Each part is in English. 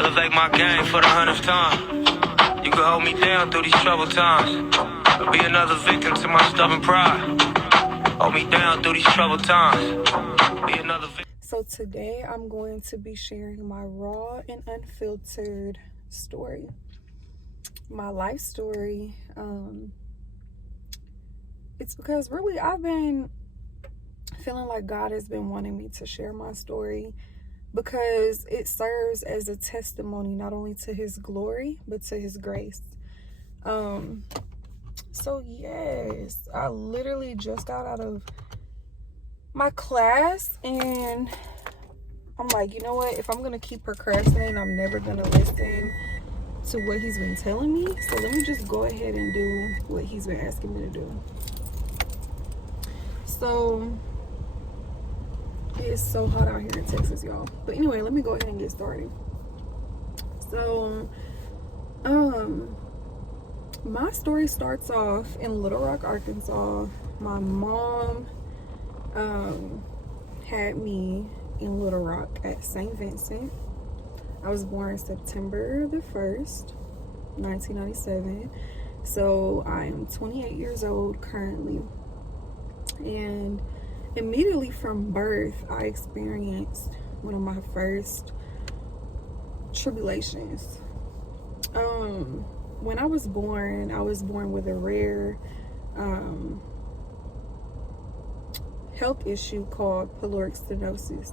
Elevate my game for the 100th time. You can hold me down through these troubled times. I'll be another victim to my stubborn pride. Hold me down through these troubled times. Be another victim. So today I'm going to be sharing my raw and unfiltered story. My life story. It's because really I've been feeling like God has been wanting me to share my story because it serves as a testimony not only to his glory but to his grace. So yes, I literally just got out of my class and I'm like, you know what, if I'm gonna keep procrastinating, I'm never gonna listen to what he's been telling me. So let me just go ahead and do what he's been asking me to do. So it's so hot out here in Texas, y'all. But anyway, let me go ahead and get started. So my story starts off in Little Rock, Arkansas. My mom had me in Little Rock at St. Vincent. I was born September the 1st, 1997. So I am 28 years old currently. And immediately from birth, I experienced one of my first tribulations. When I was born with a rare health issue called pyloric stenosis.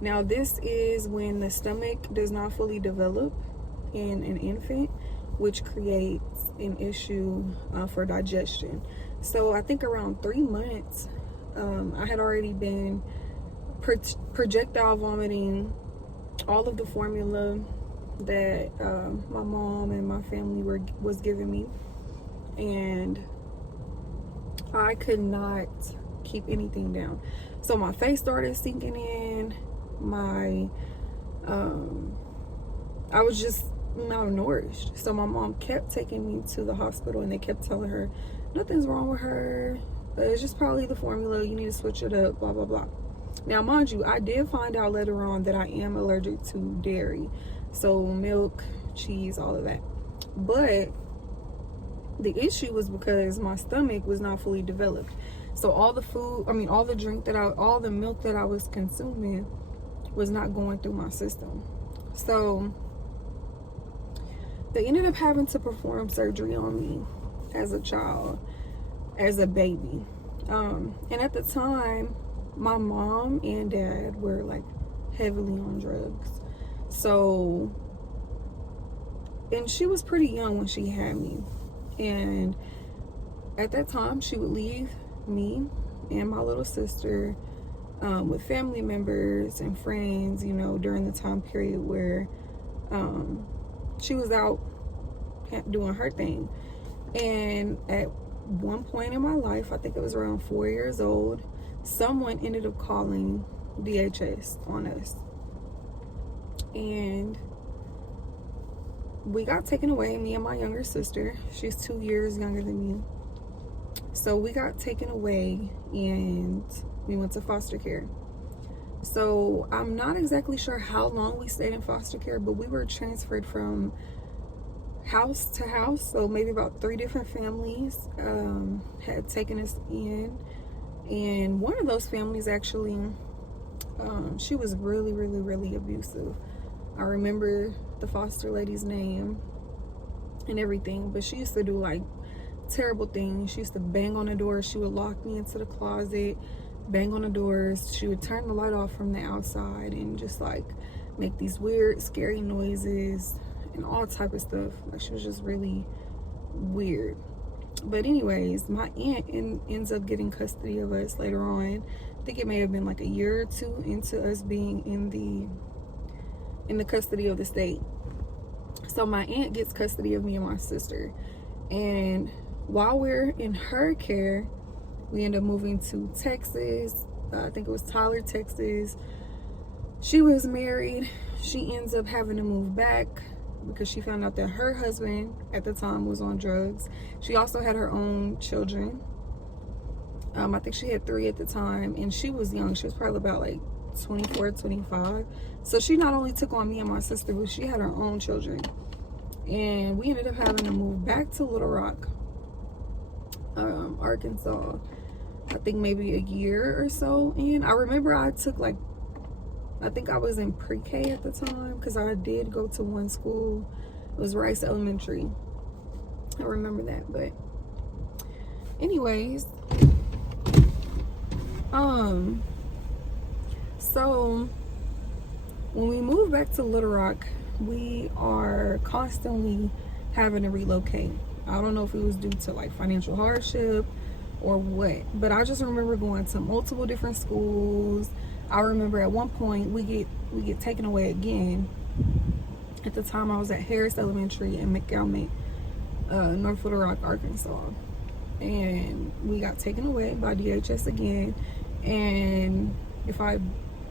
Now, this is when the stomach does not fully develop in an infant, which creates an issue for digestion. So I think around 3 months, I had already been projectile vomiting all of the formula that my mom and my family was giving me, and I could not keep anything down. So my face started sinking in. I was just malnourished. So my mom kept taking me to the hospital, and they kept telling her nothing's wrong with her, but it's just probably the formula, you need to switch it up, blah blah blah. Now mind you, I did find out later on that I am allergic to dairy, so milk, cheese, all of that. But the issue was because my stomach was not fully developed. So all the milk that I was consuming was not going through my system. So they ended up having to perform surgery on me as a child, as a baby. And at the time, my mom and dad were like heavily on drugs. So, and she was pretty young when she had me. And at that time, she would leave me and my little sister with family members and friends, you know, during the time period where she was out doing her thing. And at one point in my life, I think it was around 4 years old, someone ended up calling DHS on us. And we got taken away, me and my younger sister. She's 2 years younger than me. So we got taken away and we went to foster care. So I'm not exactly sure how long we stayed in foster care, but we were transferred from house to house. So maybe about 3 different families had taken us in. And one of those families actually, she was really, really, really abusive. I remember the foster lady's name and everything, but she used to do like terrible things. She used to bang on the doors. She would lock me into the closet, bang on the doors. She would turn the light off from the outside and just like make these weird, scary noises and all type of stuff. Like, she was just really weird. But anyways, my aunt ends up getting custody of us later on. I think it may have been like a year or two into us being in the custody of the state. So my aunt gets custody of me and my sister. And while we're in her care, we end up moving to Texas. I think it was Tyler, Texas. She was married. She ends up having to move back because she found out that her husband at the time was on drugs. She also had her own children. I think she had 3 at the time, and she was young. She was probably about like 24, 25. So she not only took on me and my sister, but she had her own children. And we ended up having to move back to Little Rock, Arkansas. I think maybe a year or so. And I remember I took like, I think I was in pre-K at the time, because I did go to one school. It was Rice Elementary. I remember that. But anyways, so when we moved back to Little Rock, we are constantly having to relocate. I don't know if it was due to like financial hardship or what, but I just remember going to multiple different schools. I remember at one point we get taken away again. At the time I was at Harris Elementary in McElmay, North Little Rock, Arkansas. And we got taken away by DHS again. And if I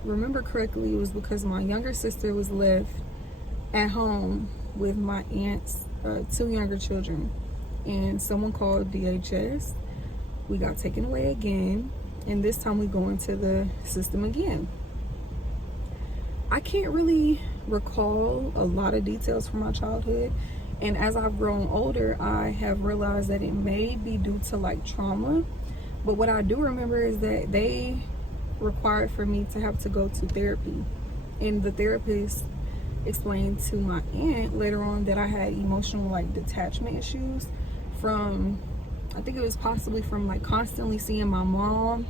remember correctly, it was because my younger sister was left at home with my aunt's 2 younger children. And someone called DHS. We got taken away again. And this time we go into the system again. I can't really recall a lot of details from my childhood. And as I've grown older, I have realized that it may be due to like trauma. But what I do remember is that they required for me to have to go to therapy. And the therapist explained to my aunt later on that I had emotional like detachment issues from, I think it was possibly from like constantly seeing my mom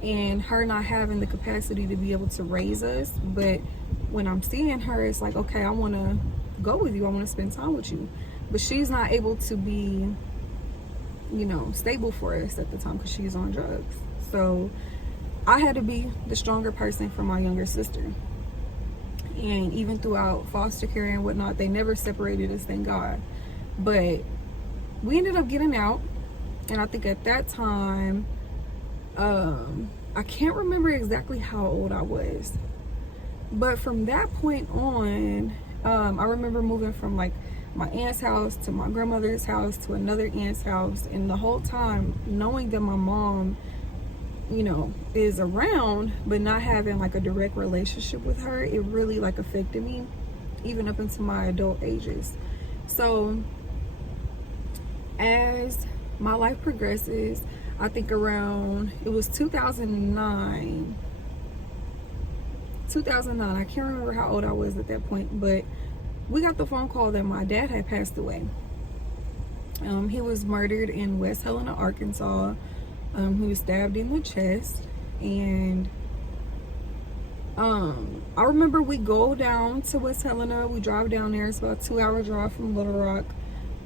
and her not having the capacity to be able to raise us. But when I'm seeing her, it's like, okay, I want to go with you, I want to spend time with you, but she's not able to be, you know, stable for us at the time because she's on drugs. So I had to be the stronger person for my younger sister. And even throughout foster care and whatnot, they never separated us, thank God. But we ended up getting out, and I think at that time, I can't remember exactly how old I was, but from that point on, I remember moving from like my aunt's house to my grandmother's house to another aunt's house, and the whole time knowing that my mom, you know, is around but not having like a direct relationship with her, it really like affected me even up into my adult ages. So as my life progresses, I think around, it was 2009, I can't remember how old I was at that point, but we got the phone call that my dad had passed away. He was murdered in West Helena, Arkansas. He was stabbed in the chest. And I remember we go down to West Helena, we drive down there, it's about a 2-hour drive from Little Rock.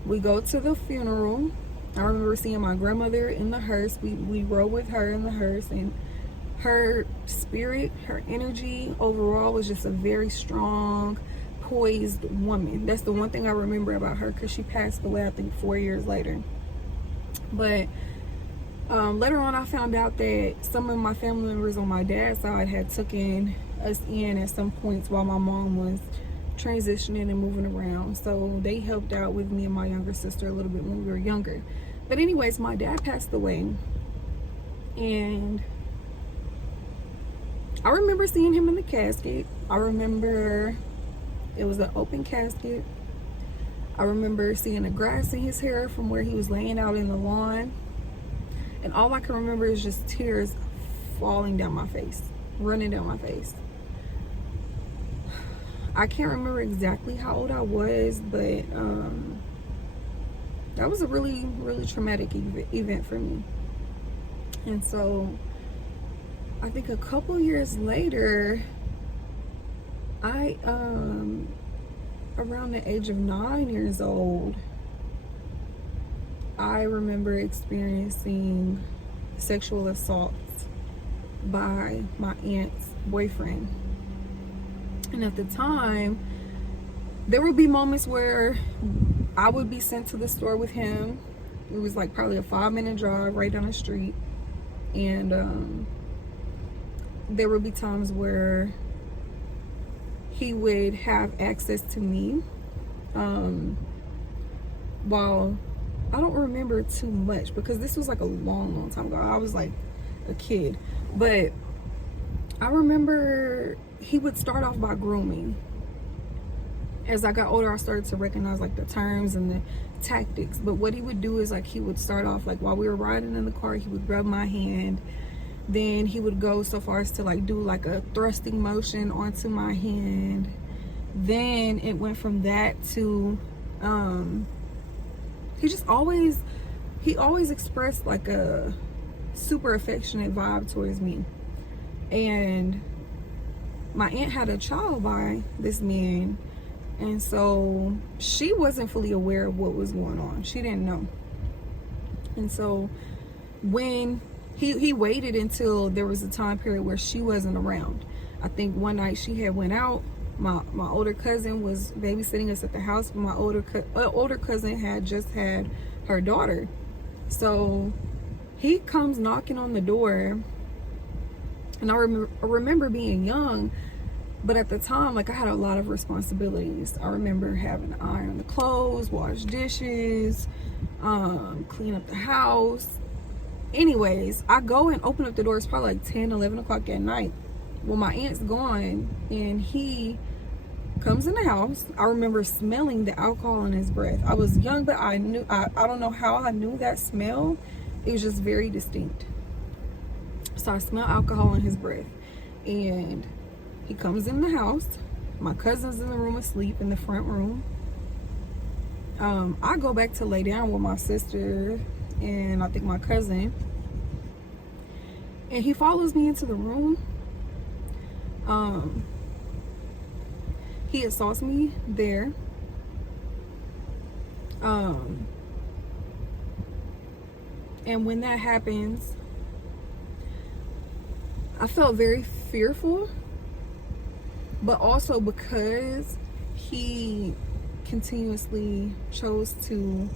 We go to the funeral. I remember seeing my grandmother in the hearse. We rode with her in the hearse, and her spirit, her energy overall was just a very strong, poised woman. That's the one thing I remember about her, because she passed away I think 4 years later. But later on I found out that some of my family members on my dad's side had taken us in at some points while my mom was transitioning and moving around. So they helped out with me and my younger sister a little bit when we were younger. But anyways, my dad passed away, and I remember seeing him in the casket. I remember it was an open casket. I remember seeing the grass in his hair from where he was laying out in the lawn. And all I can remember is just tears falling down my face, running down my face. I can't remember exactly how old I was, but that was a really, really traumatic event for me. And so I think a couple years later, I around the age of 9 years old, I remember experiencing sexual assault by my aunt's boyfriend. And at the time, there would be moments where I would be sent to the store with him. It was like probably a 5-minute drive right down the street. And there would be times where he would have access to me. While I don't remember too much, because this was like a long time ago. I was like a kid. But I remember he would start off by grooming. As I got older, I started to recognize like the terms and the tactics. But what he would do is like he would start off like while we were riding in the car, he would rub my hand. Then he would go so far as to like do like a thrusting motion onto my hand. Then it went from that to he always expressed like a super affectionate vibe towards me. And my aunt had a child by this man, and so she wasn't fully aware of what was going on. She didn't know. And so when he waited until there was a time period where she wasn't around. I think one night she had went out. My older cousin was babysitting us at the house. My older cousin had just had her daughter. So he comes knocking on the door, and I remember being young, but at the time, like, I had a lot of responsibilities. I remember having to iron the clothes, wash dishes, clean up the house. Anyways, I go and open up the door. It's probably like 10, 11 o'clock at night. Well, my aunt's gone, and he comes in the house. I remember smelling the alcohol in his breath. I was young, but I don't know how I knew that smell. It was just very distinct. So I smell alcohol in his breath, and he comes in the house. My cousin's in the room asleep in the front room. I go back to lay down with my sister and I think my cousin, and he follows me into the room. He assaults me there. And when that happens, I felt very fearful, but also because he continuously chose to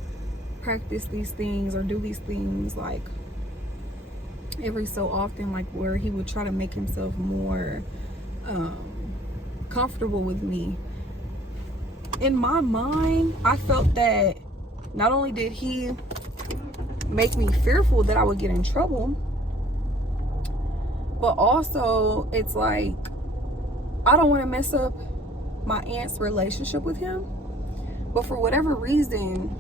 practice these things or do these things like every so often, like where he would try to make himself more comfortable with me. In my mind, I felt that not only did he make me fearful that I would get in trouble, but also it's like I don't want to mess up my aunt's relationship with him. But for whatever reason,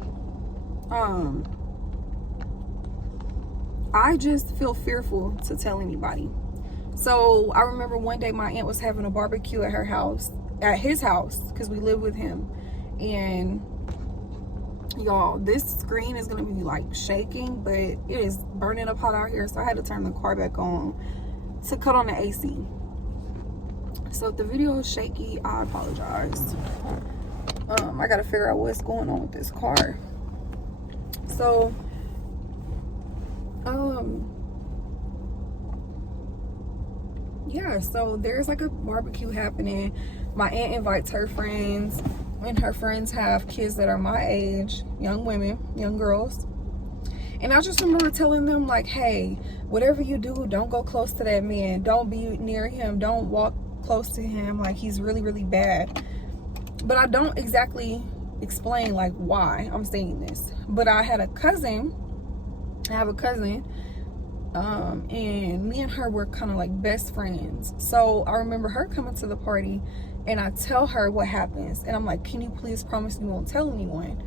I just feel fearful to tell anybody. So I remember one day my aunt was having a barbecue at his house, because we live with him. And y'all, this screen is gonna be like shaking, but it is burning up hot out here, so I had to turn the car back on to cut on the AC. So if the video is shaky, I apologize. I gotta figure out what's going on with this car. So yeah, so there's like a barbecue happening. My aunt invites her friends, and her friends have kids that are my age, young women, young girls. And I just remember telling them like, hey, whatever you do, don't go close to that man. Don't be near him. Don't walk close to him. Like, he's really, really bad. But I don't exactly explain like why I'm saying this. But I have a cousin, and me and her were kind of like best friends. So I remember her coming to the party, and I tell her what happens, and I'm like, can you please promise you won't tell anyone?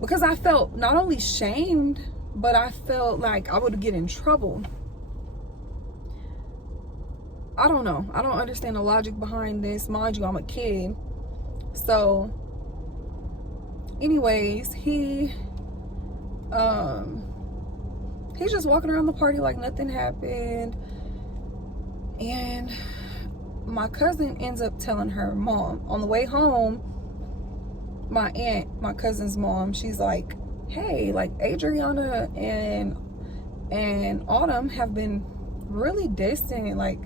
Because I felt not only shamed, but I felt like I would get in trouble. I don't know. I don't understand the logic behind this. Mind you, I'm a kid. So anyways, he's just walking around the party like nothing happened. And my cousin ends up telling her mom. On the way home, my aunt, my cousin's mom, she's like, hey, like Adriana and Autumn have been really distant, and like,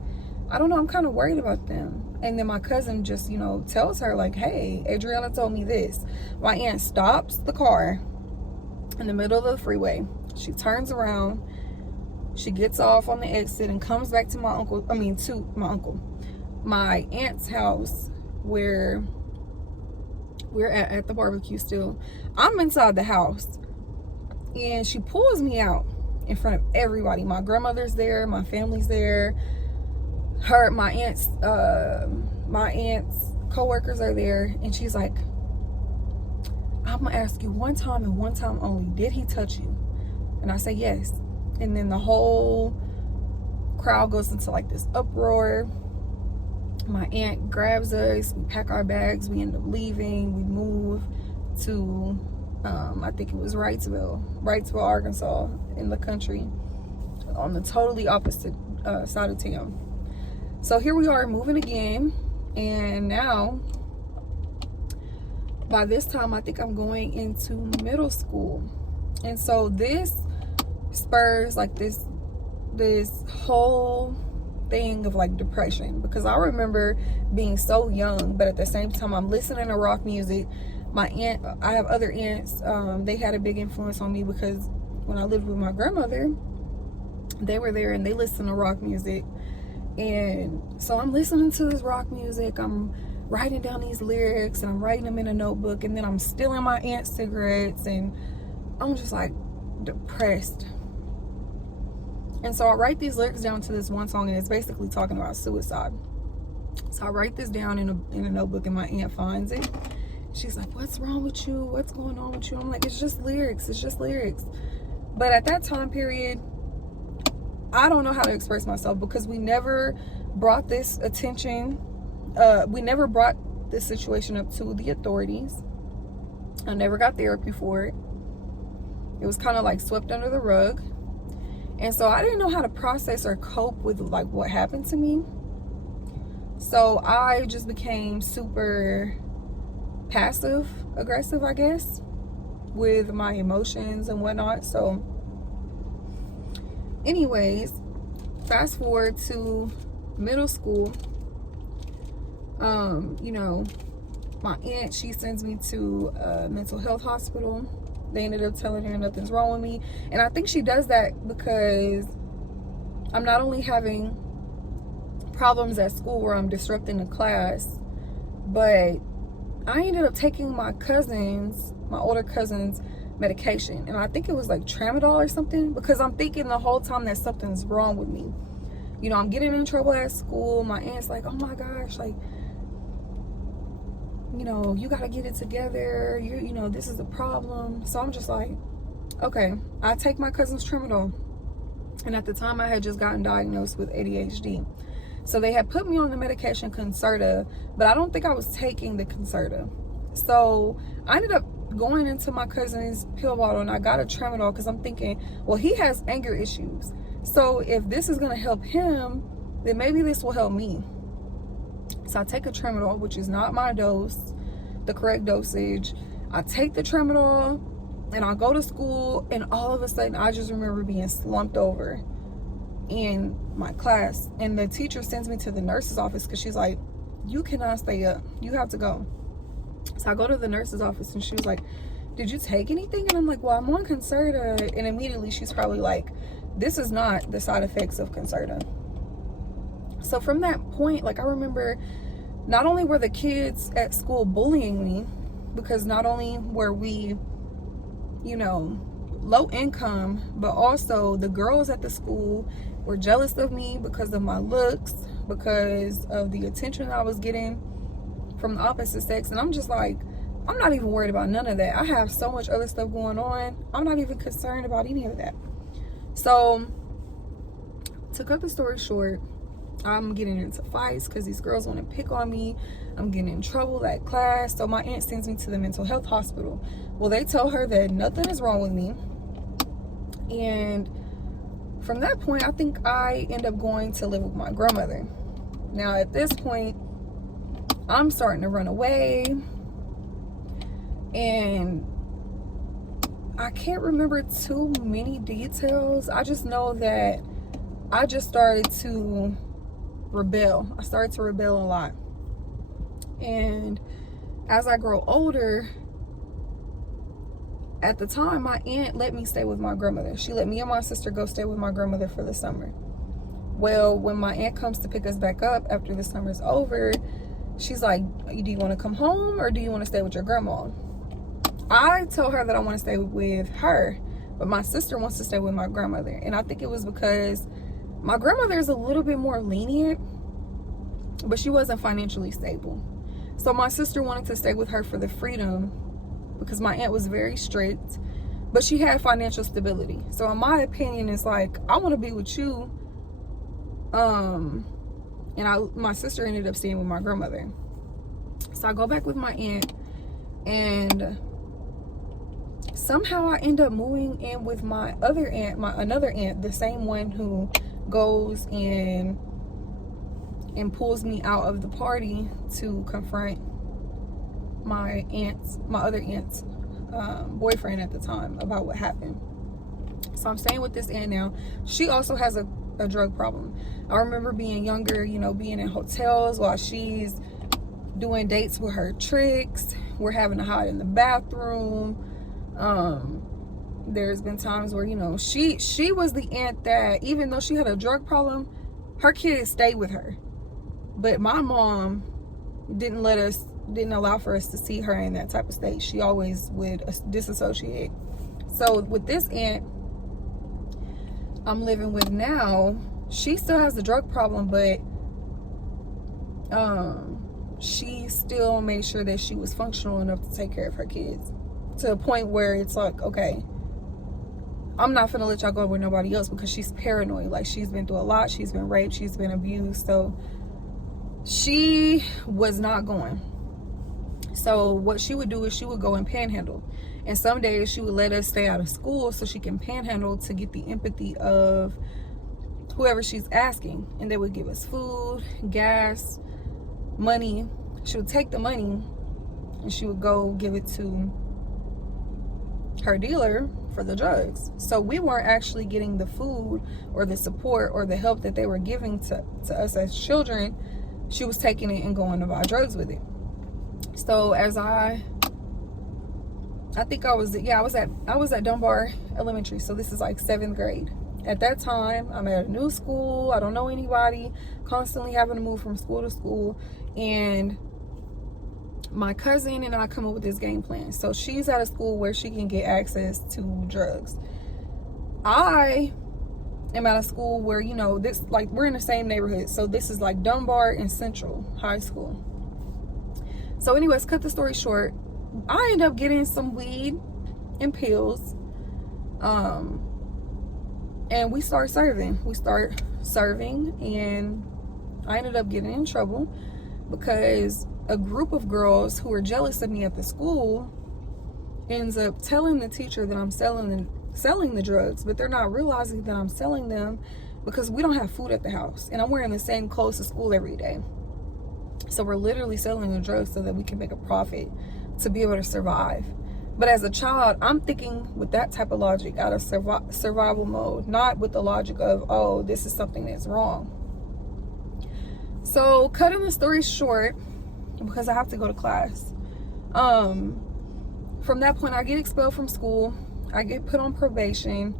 I don't know, I'm kind of worried about them. And then my cousin just, you know, tells her like, hey, Adriana told me this. My aunt stops the car in the middle of the freeway. She turns around, she gets off on the exit and comes back to my aunt's house, where we're at the barbecue still. I'm inside the house, and she pulls me out in front of everybody. My grandmother's there, my family's there, my aunt's co-workers are there, and she's like, I'm gonna ask you one time and one time only, did he touch you? And I say yes. And then the whole crowd goes into like this uproar. My aunt grabs us, we pack our bags, we end up leaving, we move to I think it was Wrightsville, Arkansas, in the country, on the totally opposite side of town. So here we are moving again, and now by this time I think I'm going into middle school. And so this spurs like this whole thing of like depression, because I remember being so young, but at the same time I'm listening to rock music. I have other aunts, they had a big influence on me, because when I lived with my grandmother, they were there and they listened to rock music. And so I'm listening to this rock music, I'm writing down these lyrics, and I'm writing them in a notebook, and then I'm stealing my aunt's cigarettes, and I'm just like depressed. And so I write these lyrics down to this one song, and it's basically talking about suicide. So I write this down in a notebook, and my aunt finds it. She's like, what's wrong with you? What's going on with you? I'm like, it's just lyrics. It's just lyrics. But at that time period, I don't know how to express myself, because we never brought this attention. We never brought this situation up to the authorities. I never got therapy for it. It was kind of like swept under the rug. And so I didn't know how to process or cope with like what happened to me. So I just became super passive aggressive, I guess, with my emotions and whatnot. So anyways, fast forward to middle school. You know, my aunt, she sends me to a mental health hospital. They ended up telling her nothing's wrong with me. And I think she does that because I'm not only having problems at school where I'm disrupting the class, but I ended up taking my older cousin's medication. And I think it was like tramadol or something, because I'm thinking the whole time that something's wrong with me. You know, I'm getting in trouble at school. My aunt's like, oh my gosh, like, you know, you gotta get it together. You know, this is a problem. So I'm just like, okay. I take my cousin's tramadol. And at the time I had just gotten diagnosed with ADHD. So they had put me on the medication Concerta, but I don't think I was taking the Concerta. So I ended up going into my cousin's pill bottle, and I got a tramadol, because I'm thinking, well, he has anger issues. So if this is gonna help him, then maybe this will help me. So I take a tramadol, which is not my dose, the correct dosage. I take the tramadol and I go to school, and all of a sudden I just remember being slumped over in my class. And the teacher sends me to the nurse's office, because she's like, you cannot stay up, you have to go. So I go to the nurse's office, and she was like, did you take anything? And I'm like, well, I'm on Concerta. And immediately she's probably like, this is not the side effects of Concerta. So from that point, like, I remember not only were the kids at school bullying me, because not only were we, you know, low income, but also the girls at the school were jealous of me because of my looks, because of the attention I was getting from the opposite sex. And I'm just like, I'm not even worried about none of that. I have so much other stuff going on. I'm not even concerned about any of that. So to cut the story short, I'm getting into fights because these girls want to pick on me. I'm getting in trouble at class. So my aunt sends me to the mental health hospital. Well, they tell her that nothing is wrong with me. And from that point, I think I end up going to live with my grandmother. Now, at this point, I'm starting to run away. And I can't remember too many details. I just know that I just started to rebel. I started to rebel a lot. And as I grow older, at the time, my aunt let me stay with my grandmother. She let me and my sister go stay with my grandmother for the summer. Well, when my aunt comes to pick us back up after the summer's over, she's like, do you want to come home or do you want to stay with your grandma? I tell her that I want to stay with her, but my sister wants to stay with my grandmother. And I think it was because my grandmother is a little bit more lenient but she wasn't financially stable. So my sister wanted to stay with her for the freedom, because my aunt was very strict, but she had financial stability. So in my opinion, it's like, I want to be with you. My sister ended up staying with my grandmother. So I go back with my aunt, and somehow I end up moving in with my another aunt, the same one who goes and pulls me out of the party to confront my other aunt's boyfriend at the time about what happened. So I'm staying with this aunt now. She also has a drug problem. I remember being younger, being in hotels while she's doing dates with her tricks. We're having to hide in the bathroom. There's been times where, she was the aunt that, even though she had a drug problem, her kids stayed with her. But my mom didn't allow for us to see her in that type of state. She always would disassociate. So with this aunt I'm living with now, she still has the drug problem, but she still made sure that she was functional enough to take care of her kids, to a point where it's like, okay, I'm not gonna let y'all go with nobody else, because she's paranoid. Like, she's been through a lot. She's been raped, she's been abused, so she was not going. So what she would do is she would go and panhandle, and some days she would let us stay out of school so she can panhandle to get the empathy of whoever she's asking, and they would give us food, gas, money. She would take the money and she would go give it to her dealer for the drugs. So we weren't actually getting the food or the support or the help that they were giving to us as children. She was taking it and going to buy drugs with it. So as I was at Dunbar Elementary. So this is like 7th grade. At that time, I'm at a new school. I don't know anybody, constantly having to move from school to school. And my cousin and I come up with this game plan. So she's at a school where she can get access to drugs. I am at a school where, we're in the same neighborhood. So this is like Dunbar and Central High School. So anyways, cut the story short, I end up getting some weed and pills. And we start serving, and I ended up getting in trouble because a group of girls who were jealous of me at the school ends up telling the teacher that I'm selling the drugs, but they're not realizing that I'm selling them because we don't have food at the house, and I'm wearing the same clothes to school every day. So we're literally selling the drugs so that we can make a profit to be able to survive. But as a child, I'm thinking with that type of logic, out of survival mode, not with the logic of, oh, this is something that's wrong. So cutting the story short, because I have to go to class, from that point, I get expelled from school. I get put on probation.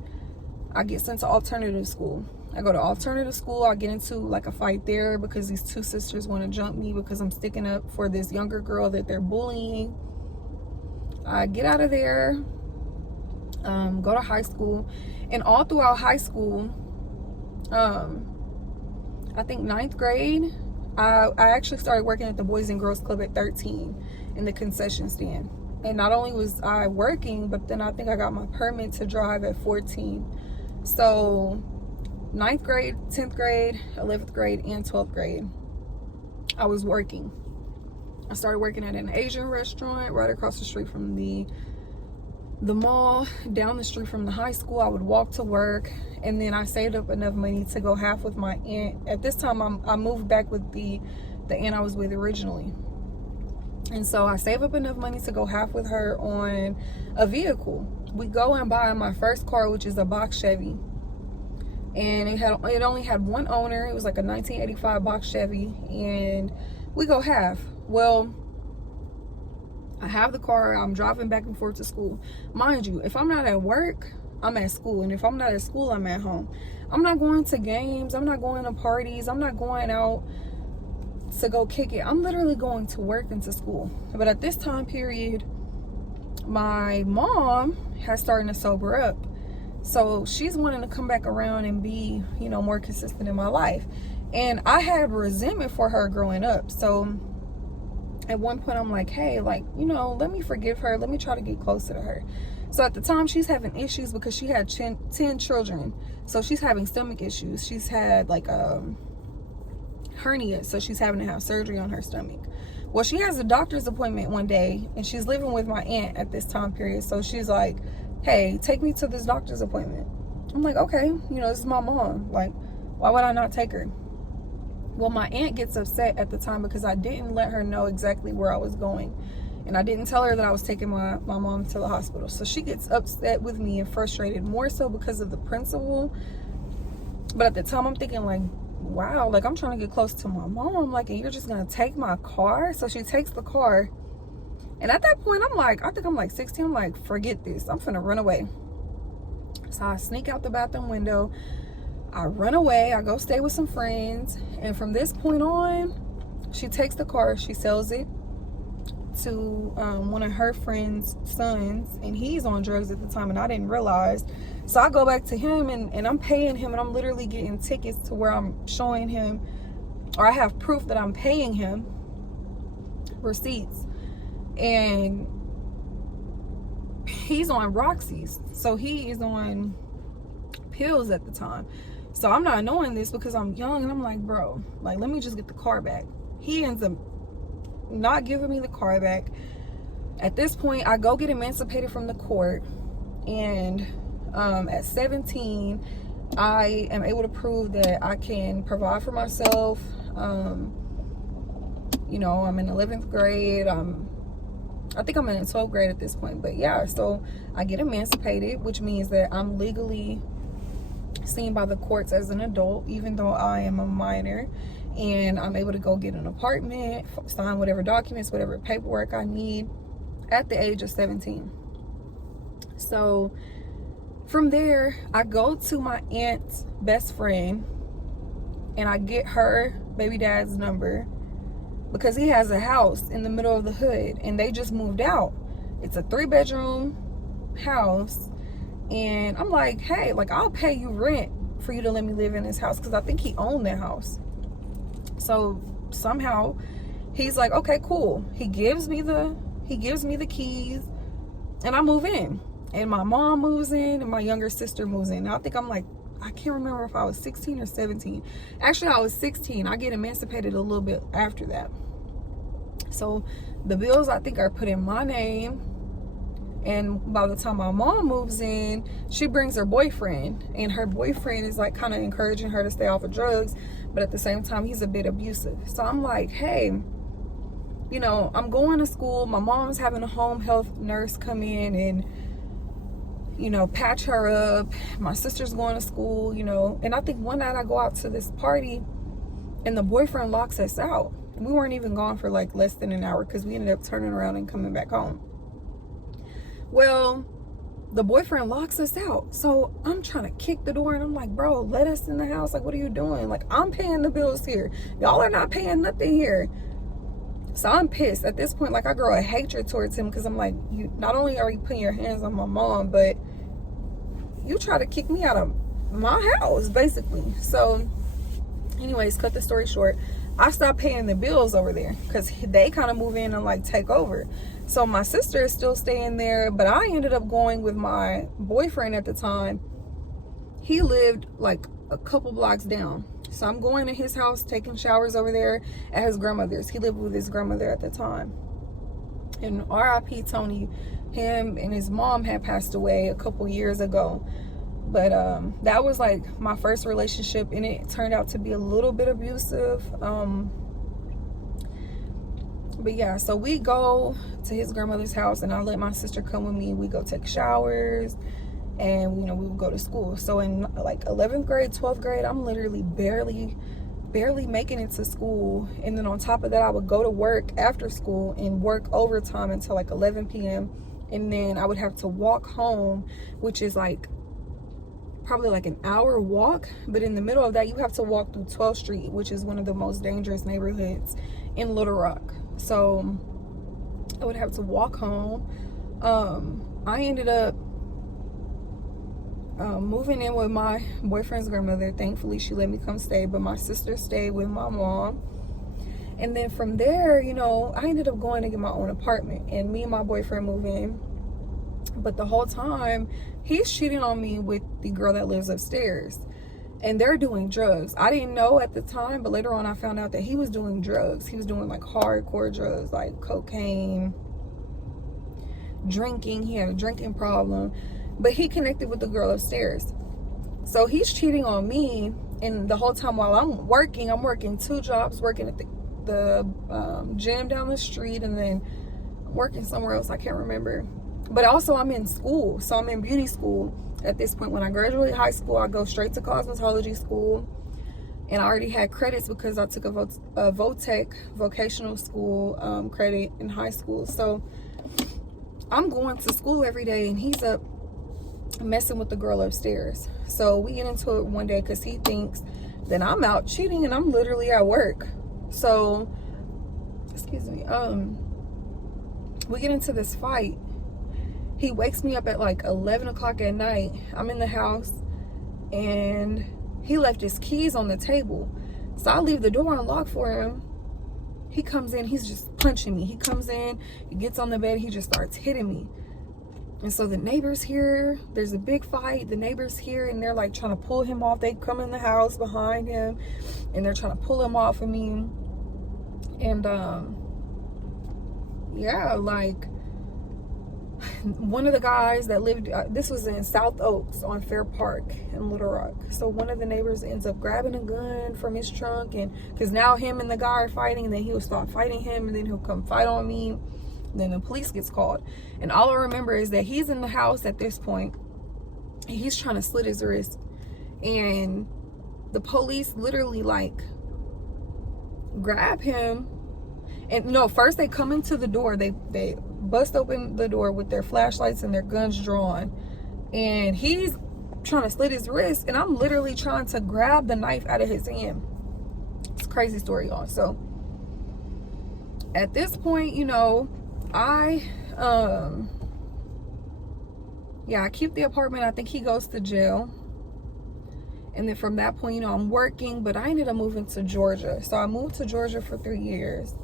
I get sent to alternative school. I go to alternative school. I get into like a fight there because these two sisters want to jump me because I'm sticking up for this younger girl that they're bullying. I get out of there, go to high school, and all throughout high school, I think 9th grade, I actually started working at the Boys and Girls Club at 13 in the concession stand. And not only was I working, but then I think I got my permit to drive at 14. So 9th grade, 10th grade, 11th grade, and 12th grade, I was working. I started working at an Asian restaurant right across the street from the mall, down the street from the high school. I would walk to work, and then I saved up enough money to go half with my aunt. At this time, I moved back with the aunt I was with originally. And so I saved up enough money to go half with her on a vehicle. We go and buy my first car, which is a box Chevy. And it only had one owner. It was like a 1985 box Chevy, and we go half. Well, I have the car. I'm driving back and forth to school. Mind you, if I'm not at work, I'm at school. And if I'm not at school, I'm at home. I'm not going to games. I'm not going to parties. I'm not going out to go kick it. I'm literally going to work and to school. But at this time period, my mom has started to sober up. So she's wanting to come back around and be, more consistent in my life. And I had resentment for her growing up. So at one point I'm like, hey, like, you know, let me forgive her. Let me try to get closer to her. So at the time she's having issues because she had 10 children. So she's having stomach issues. She's had like hernia. So she's having to have surgery on her stomach. Well, she has a doctor's appointment one day and she's living with my aunt at this time period. So she's like, hey, take me to this doctor's appointment. I'm like, okay, you know, this is my mom. Like, why would I not take her? Well, my aunt gets upset at the time because I didn't let her know exactly where I was going. And I didn't tell her that I was taking my mom to the hospital. So she gets upset with me and frustrated, more so because of the principal. But at the time I'm thinking like, wow, like I'm trying to get close to my mom, like, and you're just gonna take my car? So she takes the car. And at that point I'm like, I think I'm like 16. I'm like, forget this, I'm finna run away. So I sneak out the bathroom window. I run away. I go stay with some friends. And from this point on, she takes the car. She sells it to one of her friend's sons. And he's on drugs at the time. And I didn't realize. So I go back to him and I'm paying him. And I'm literally getting tickets to where I'm showing him. Or I have proof that I'm paying him. Receipts. And he's on Roxy's. So he is on pills at the time. So I'm not knowing this because I'm young, and I'm like, bro, like, let me just get the car back. He ends up not giving me the car back. At this point, I go get emancipated from the court, and at 17, I am able to prove that I can provide for myself. You know, I'm in 11th grade. I think I'm in 12th grade at this point, but yeah, so I get emancipated, which means that I'm legally seen by the courts as an adult, even though I am a minor, and I'm able to go get an apartment, sign whatever documents, whatever paperwork I need at the age of 17. So from there, I go to my aunt's best friend and I get her baby dad's number because he has a house in the middle of the hood and they just moved out. It's a 3-bedroom house. And I'm like, hey, like, I'll pay you rent for you to let me live in this house, because I think he owned that house. So somehow he's like, okay, cool. He gives me the keys and I move in. And my mom moves in and my younger sister moves in. Now I think I'm like, I can't remember if I was 16 or 17. Actually, I was 16. I get emancipated a little bit after that. So the bills, I think, are put in my name. And by the time my mom moves in, she brings her boyfriend. And her boyfriend is like kind of encouraging her to stay off of drugs. But at the same time, he's a bit abusive. So I'm like, hey, you know, I'm going to school. My mom's having a home health nurse come in and, you know, patch her up. My sister's going to school, you know. And I think one night I go out to this party and the boyfriend locks us out. We weren't even gone for like less than an hour because we ended up turning around and coming back home. Well, the boyfriend locks us out. So I'm trying to kick the door and I'm like, bro, let us in the house. Like, what are you doing? Like, I'm paying the bills here. Y'all are not paying nothing here. So I'm pissed. At this point, like, I grow a hatred towards him because I'm like, you not only are you putting your hands on my mom, but you try to kick me out of my house, basically. So anyways, cut the story short, I stopped paying the bills over there because they kind of move in and like take over. So my sister is still staying there, but I ended up going with my boyfriend at the time. He lived like a couple blocks down. So I'm going to his house, taking showers over there at his grandmother's. He lived with his grandmother at the time. And R.I.P. Tony, him and his mom had passed away a couple years ago. But that was like my first relationship, and it turned out to be a little bit abusive. But yeah, so we go to his grandmother's house and I let my sister come with me. We go take showers and, you know, we would go to school. So in like 11th grade, 12th grade, I'm literally barely making it to school. And then on top of that, I would go to work after school and work overtime until like 11 p.m. And then I would have to walk home, which is like probably like an hour walk. But in the middle of that, you have to walk through 12th Street, which is one of the most dangerous neighborhoods in Little Rock. So I would have to walk home. I ended up moving in with my boyfriend's grandmother. Thankfully, she let me come stay, but my sister stayed with my mom. And then from there, you know, I ended up going to get my own apartment, and me and my boyfriend moved in. But the whole time, he's cheating on me with the girl that lives upstairs, and they're doing drugs. I didn't know at the time, but later on I found out that he was doing drugs. He was doing like hardcore drugs, like cocaine, drinking. He had a drinking problem, but he connected with the girl upstairs. So he's cheating on me, and the whole time while I'm working 2 jobs, working at the gym down the street, and then working somewhere else, I can't remember. But also I'm in school, so I'm in beauty school at this point. When I graduate high school, I go straight to cosmetology school, and I already had credits because I took a VOTEC vocational school credit in high school. So I'm going to school every day, and he's up messing with the girl upstairs. So we get into it one day because he thinks that I'm out cheating, and I'm literally at work. So excuse me, we get into this fight. He wakes me up at like 11 o'clock at night. I'm in the house, and he left his keys on the table. So I leave the door unlocked for him. He comes in, he's just punching me. He comes in, he gets on the bed, he just starts hitting me. And so the neighbors here, there's a big fight. The neighbors here, and they're like trying to pull him off. They come in the house behind him, and they're trying to pull him off of me. And yeah, like, one of the guys that lived, this was in South Oaks on Fair Park in Little Rock. So one of the neighbors ends up grabbing a gun from his trunk, and because now him and the guy are fighting, and then he'll start fighting him, and then he'll come fight on me. And then the police gets called, and all I remember is that he's in the house at this point, and he's trying to slit his wrist, and the police literally like grab him. And no, first they come into the door, they bust open the door with their flashlights and their guns drawn, and he's trying to slit his wrist, and I'm literally trying to grab the knife out of his hand. It's a crazy story, y'all. So at this point, you know, I keep the apartment. I think he goes to jail, and then from that point, you know, I'm working, but I ended up moving to Georgia. So I moved to Georgia for 3 years.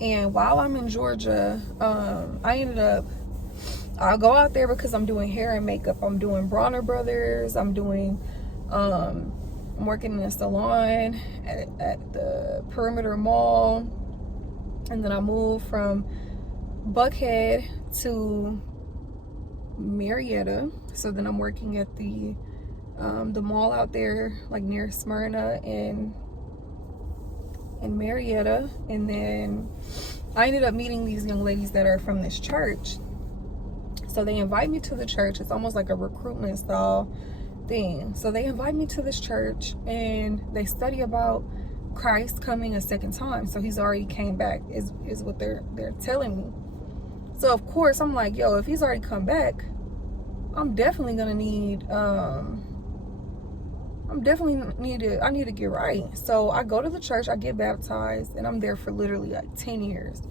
And while I'm in Georgia, I'll go out there because I'm doing hair and makeup. I'm doing Bronner Brothers. I'm working in a salon at the Perimeter Mall. And then I moved from Buckhead to Marietta. So then I'm working at the mall out there, like near Smyrna and Marietta. And then I ended up meeting these young ladies that are from this church. So they invite me to the church. It's almost like a recruitment style thing. So they invite me to this church, and they study about Christ coming a second time. So he's already came back is what they're telling me. So of course I'm like, yo, if he's already come back, I'm definitely gonna need I need to get right. So I go to the church, I get baptized, and I'm there for literally like 10 years.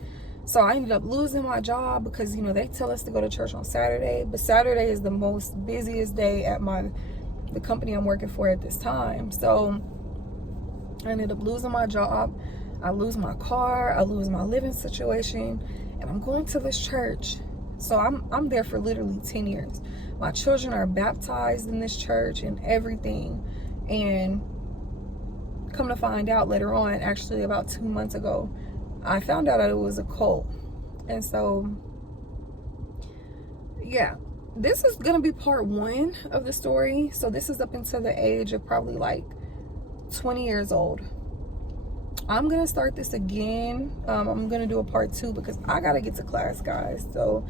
So I ended up losing my job because, you know, they tell us to go to church on Saturday, but Saturday is the most busiest day at the company I'm working for at this time. So I ended up losing my job. I lose my car, I lose my living situation, and I'm going to this church. So I'm there for literally 10 years. My children are baptized in this church and everything. And come to find out later on, actually about 2 months ago, I found out that it was a cult. And so, yeah, this is gonna be part 1 of the story. So this is up until the age of probably like 20 years old. I'm gonna start this again. I'm gonna do a part 2 because I gotta get to class, guys. So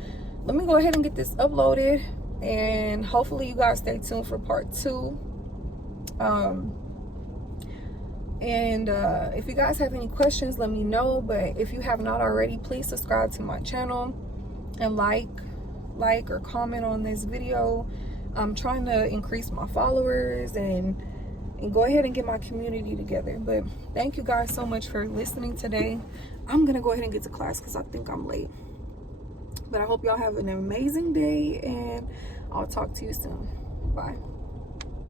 let me go ahead and get this uploaded, and hopefully you guys stay tuned for part 2. If you guys have any questions, let me know. But if you have not already, please subscribe to my channel and like or comment on this video. I'm trying to increase my followers and go ahead and get my community together. But thank you guys so much for listening today. I'm gonna go ahead and get to class because I think I'm late. But I hope y'all have an amazing day, and I'll talk to you soon. Bye.